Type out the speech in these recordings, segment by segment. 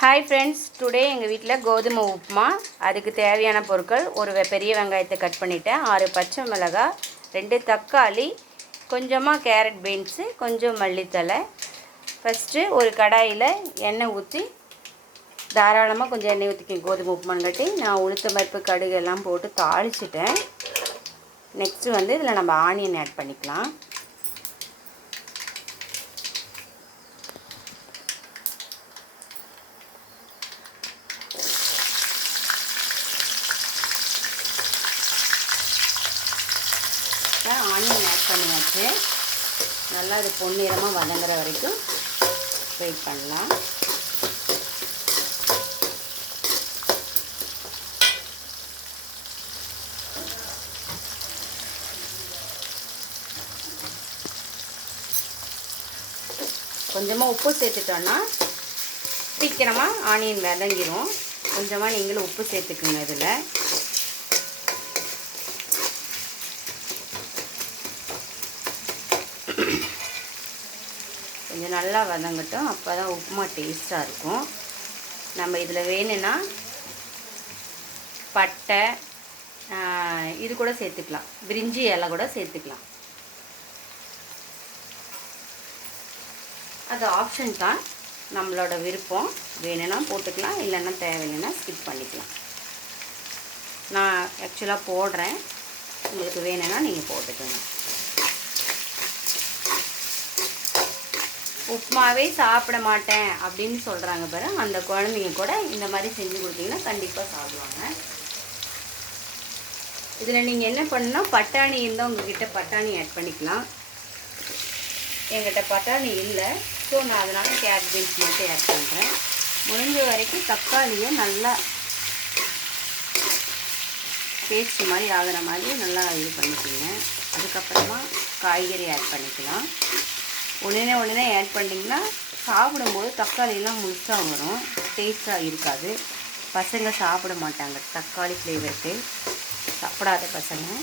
Hi friends, today எங்கள் வீட்டில் கோதுமை உப்புமா. அதுக்கு தேவையான பொருட்கள்: ஒரு பெரிய வெங்காயத்தை கட் பண்ணிவிட்டேன், 6 பச்சை மிளகாய், 2 தக்காளி, கொஞ்சமாக கேரட் பீன்ஸு, கொஞ்சம் மல்லித்தலை. ஃபஸ்ட்டு ஒரு கடாயில் எண்ணெய் ஊற்றி, தாராளமாக கொஞ்சம் எண்ணெய் ஊற்றிக்க. கோதுமை உப்புமான்னு கட்டி நான் உளுத்தம் பருப்பு கடுகு எல்லாம் போட்டு தாளிச்சிட்டேன். நெக்ஸ்ட்டு வந்து இதில் நம்ம ஆனியன் ஆட் பண்ணிக்கலாம். ஆனியன் ஆட் பண்ணியாச்சு. நல்லா அது பொன்னிறமாக வதங்குற வரைக்கும் வெயிட் பண்ணலாம். கொஞ்சமாக உப்பு சேர்த்துட்டோன்னா சீக்கிரமாக ஆனியன் வதங்கிடும். கொஞ்சமாக நீங்களும் உப்பு சேர்த்துக்குங்க. இதில் கொஞ்சம் நல்லா வதங்கட்டும், அப்போ தான் உப்புமா டேஸ்ட்டாக இருக்கும். நம்ம இதில் வேணும்னா பட்டை இது கூட சேர்த்துக்கலாம், பிரிஞ்சி இலை கூட சேர்த்துக்கலாம். அது ஆப்ஷன் தான், நம்மளோட விருப்பம். வேணும்னா போட்டுக்கலாம், இல்லைன்னா தேவையில்லைன்னா ஸ்கிப் பண்ணிக்கலாம். நான் ஆக்சுவலாக போடுறேன், உங்களுக்கு வேணும்னா நீங்கள் போட்டுக்கோங்க. உப்புமாவே சாப்பிட மாட்டேன் அப்படின்னு சொல்கிறாங்க பாரு, அந்த குழந்தைங்க கூட இந்த மாதிரி செஞ்சு கொடுத்தீங்கன்னா கண்டிப்பாக சாப்பிடுவாங்க. இதில் நீங்கள் என்ன பண்ணால் பட்டாணி இருந்தால் உங்கள்கிட்ட பட்டாணி ஆட் பண்ணிக்கலாம். என்கிட்ட பட்டாணி இல்லை, ஸோ நான் அதனால் கேரட் பீன்ஸ் மட்டும் ஆட் பண்ணுறேன். முடிஞ்ச வரைக்கும் தக்காளியை நல்லா பேஸ்ட் மாதிரி ஆகிற மாதிரி நல்லா இது பண்ணிக்கோங்க. அதுக்கப்புறமா காய்கறி ஆட் பண்ணிக்கலாம். உடனே ஆட் பண்ணிங்கன்னா சாப்பிடும்போது தக்காளியெல்லாம் முழுசாக வரும், டேஸ்ட்டாக இருக்காது. பசங்க சாப்பிட மாட்டாங்க தக்காளி ஃப்ளேவருக்கு, சாப்பிடாத பசங்க.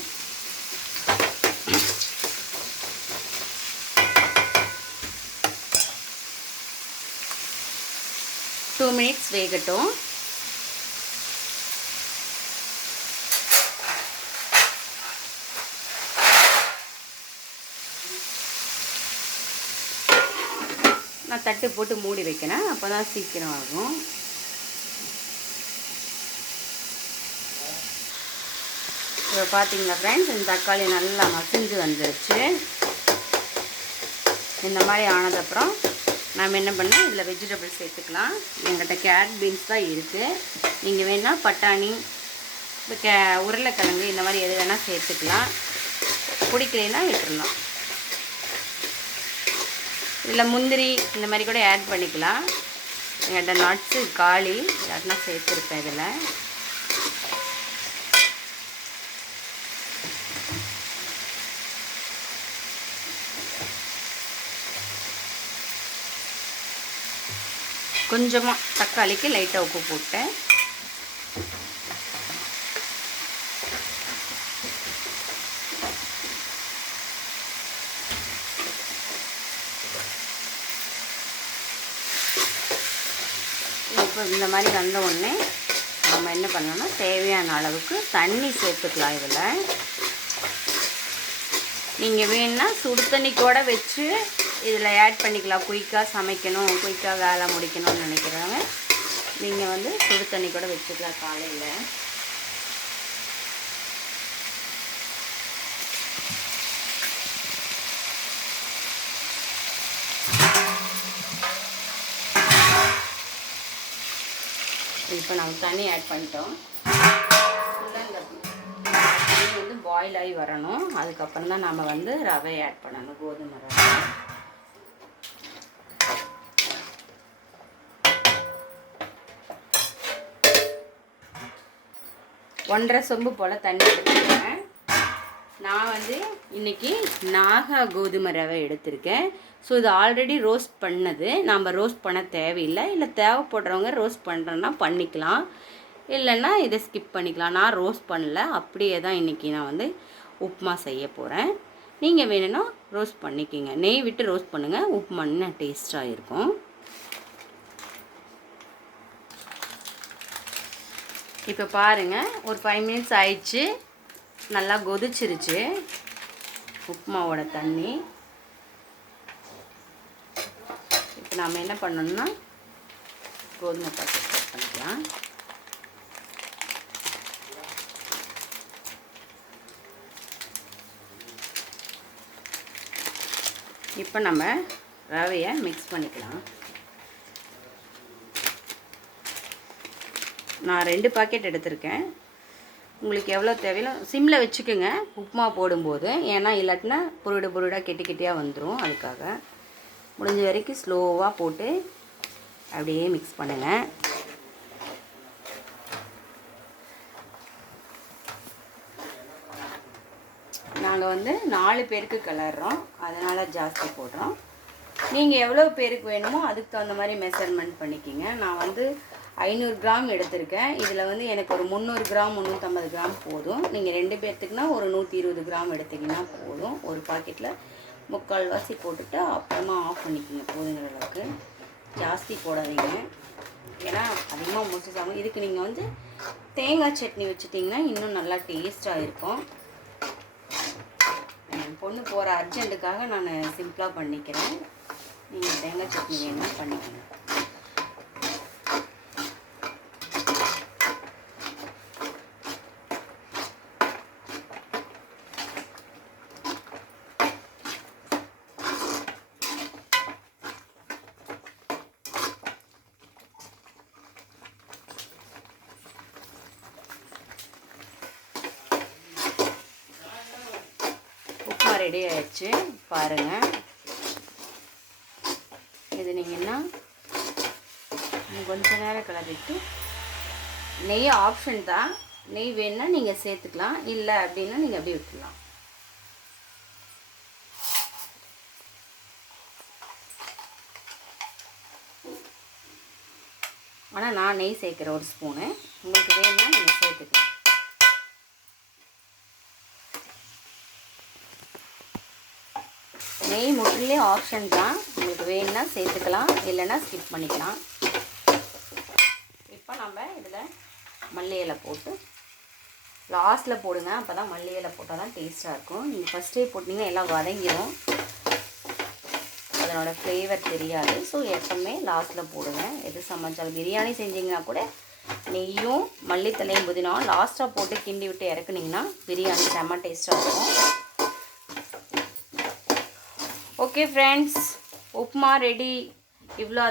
டூ மினிட்ஸ் வேகட்டும். நான் தட்டு போட்டு மூடி வைக்கிறேன், அப்போ தான் சீக்கிரம் ஆகும். இப்போ பார்த்தீங்களா ஃப்ரெண்ட்ஸ், இந்த தக்காளி நல்லா மசிஞ்சு வந்துருச்சு. இந்த மாதிரி ஆனதுக்கப்புறம் நம்ம என்ன பண்ணால் இதில் வெஜிடபிள்ஸ் சேர்த்துக்கலாம். எங்கிட்ட கேரட் பீன்ஸ் தான் இருக்குது. நீங்கள் வேணால் பட்டாணி, உருளைக்கிழங்கு இந்த மாதிரி எது வேணால் சேர்த்துக்கலாம். பிடிக்கலைன்னா விட்டுடலாம். இதில் முந்திரி இந்த மாதிரி கூட ஆட் பண்ணிக்கலாம். என்கிட்ட நட்ஸு காளி இல்லாட்டினா சேர்த்துருப்பேன். இதில் கொஞ்சமாக தக்காளிக்கு லைட்டாக உப்பு போட்டேன். இப்போ இந்த மாதிரி வந்த உடனே நம்ம என்ன பண்ணோம்னா தேவையான அளவுக்கு தண்ணி சேர்த்துக்கலாம். இதில் நீங்கள் வேணுன்னா சுடு தண்ணி கூட வச்சு இதில் ஆட் பண்ணிக்கலாம். குயிக்காக சமைக்கணும், குயிக்காக வேலை முடிக்கணும்னு நினைக்கிறவங்க நீங்கள் வந்து சுடு தண்ணி கூட வச்சுக்கலாம் காலையில். இப்போ நம்ம தண்ணி ஆட் பண்ணிட்டோம். ஃபுல்லாக இந்த தண்ணி வந்து பாயில் ஆகி வரணும். அதுக்கப்புறம் தான் நம்ம வந்து ரவை ஆட் பண்ணணும், கோதுமை ரவை. ஒன்றரை சொம்பு போல் தண்ணி எடுத்துருக்கேன். நான் வந்து இன்றைக்கி நாகா கோதுமை ரவை எடுத்திருக்கேன். ஸோ இது ஆல்ரெடி ரோஸ்ட் பண்ணது, நம்ம ரோஸ்ட் பண்ண தேவையில்லை. இல்லை தேவைப்படுறவங்க ரோஸ்ட் பண்ணுறேன்னா பண்ணிக்கலாம், இல்லைன்னா இதை ஸ்கிப் பண்ணிக்கலாம். நான் ரோஸ்ட் பண்ணல, அப்படியே தான் இன்றைக்கி நான் வந்து உப்புமா செய்ய போகிறேன். நீங்கள் வேணும்னா ரோஸ்ட் பண்ணிக்கிங்க, நெய் விட்டு ரோஸ்ட் பண்ணுங்கள், உப்புமா இன்னும் டேஸ்ட்டாக இருக்கும். இப்போ பாருங்கள், ஒரு 5 மினிட்ஸ் ஆயிடுச்சு. நல்லா கொதிச்சிருச்சு உப்புமாவோட தண்ணி. இப்போ நம்ம என்ன பண்ணணும்னா கோதுமை பாக்கெட் கட் பண்ணிக்கலாம். இப்போ நம்ம ரவையை மிக்ஸ் பண்ணிக்கலாம். நான் 2 பாக்கெட் எடுத்திருக்கேன். உங்களுக்கு எவ்வளோ தேவையோ சிம்மில் வச்சுக்கோங்க உப்புமா போடும்போது. ஏன்னா இல்லாட்டினா புருடாக கெட்டியாக வந்துடும். அதுக்காக முடிஞ்ச வரைக்கும் ஸ்லோவாக போட்டு அப்படியே மிக்ஸ் பண்ணுங்கள். நாங்கள் வந்து 4 பேருக்கு கிளறோம், அதனால் ஜாஸ்தி போடுறோம். நீங்கள் எவ்வளோ பேருக்கு வேணுமோ அதுக்கு தகுந்த மாதிரி மெஷர்மெண்ட் பண்ணிக்கிங்க. நான் வந்து 500 கிராம் எடுத்திருக்கேன். இதில் வந்து எனக்கு ஒரு 300 கிராம் 350 கிராம் போதும். நீங்கள் 2 பேர்த்துக்குனா ஒரு 120 கிராம் எடுத்திங்கன்னா போதும். ஒரு பாக்கெட்டில் 3/4 வாசி போட்டுட்டு அப்புறமா ஆஃப் பண்ணிக்கிங்க. போதுங்கிற அளவுக்கு ஜாஸ்தி போடாதீங்க, ஏன்னா அதிகமாக முடிச்சு சாப்பிடும். இதுக்கு நீங்கள் வந்து தேங்காய் சட்னி வச்சுட்டிங்கன்னா இன்னும் நல்லா டேஸ்ட்டாக இருக்கும். என் பொண்ணு போகிற அர்ஜென்ட்டுக்காக நான் சிம்பிளாக பண்ணிக்கிறேன். நீங்கள் தேங்காய் சட்னி வேணும்னா பண்ணிக்கணும். உப்புமா ரெடி ஆயிடுச்சு பாருங்கள். இது நீங்கன்னா கொஞ்ச நேரம் கிளறிட்டு, நெய் ஆப்ஷன் தான். நெய் வேணுன்னா நீங்கள் சேர்த்துக்கலாம், இல்லை அப்படின்னா நீங்கள் அப்படியே விட்டுடலாம். ஆனால் நான் நெய் சேர்க்குறேன் 1 ஸ்பூனு. உங்களுக்கு வேணுன்னா நீங்கள் சேர்த்துக்கலாம். நெய் முற்றிலே ஆப்ஷன் தான். உங்களுக்கு வேணுன்னா சேர்த்துக்கலாம், இல்லைன்னா ஸ்கிப் பண்ணிக்கலாம். இப்போ நம்ம இதில் மல்லி இலை போட்டு லாஸ்ட்டில் போடுங்க. அப்போ தான் மல்லி இலை போட்டால் தான் டேஸ்ட்டாக இருக்கும். நீங்கள் ஃபஸ்ட்டே போட்டிங்கன்னா எல்லாம் வதங்கிடும், அதனோட ஃப்ளேவர் தெரியாது. ஸோ எப்பவுமே லாஸ்ட்டில் போடுங்க. எது சமைச்சாலும் பிரியாணி செஞ்சிங்கன்னா கூட நெய்யும் மல்லித்தலையும் புதினாவும் லாஸ்ட்டாக போட்டு கிண்டி விட்டு இறக்குனிங்கன்னா பிரியாணி செம்ம டேஸ்ட்டாக இருக்கும். Okay friends, upma ready. இவ்வளோ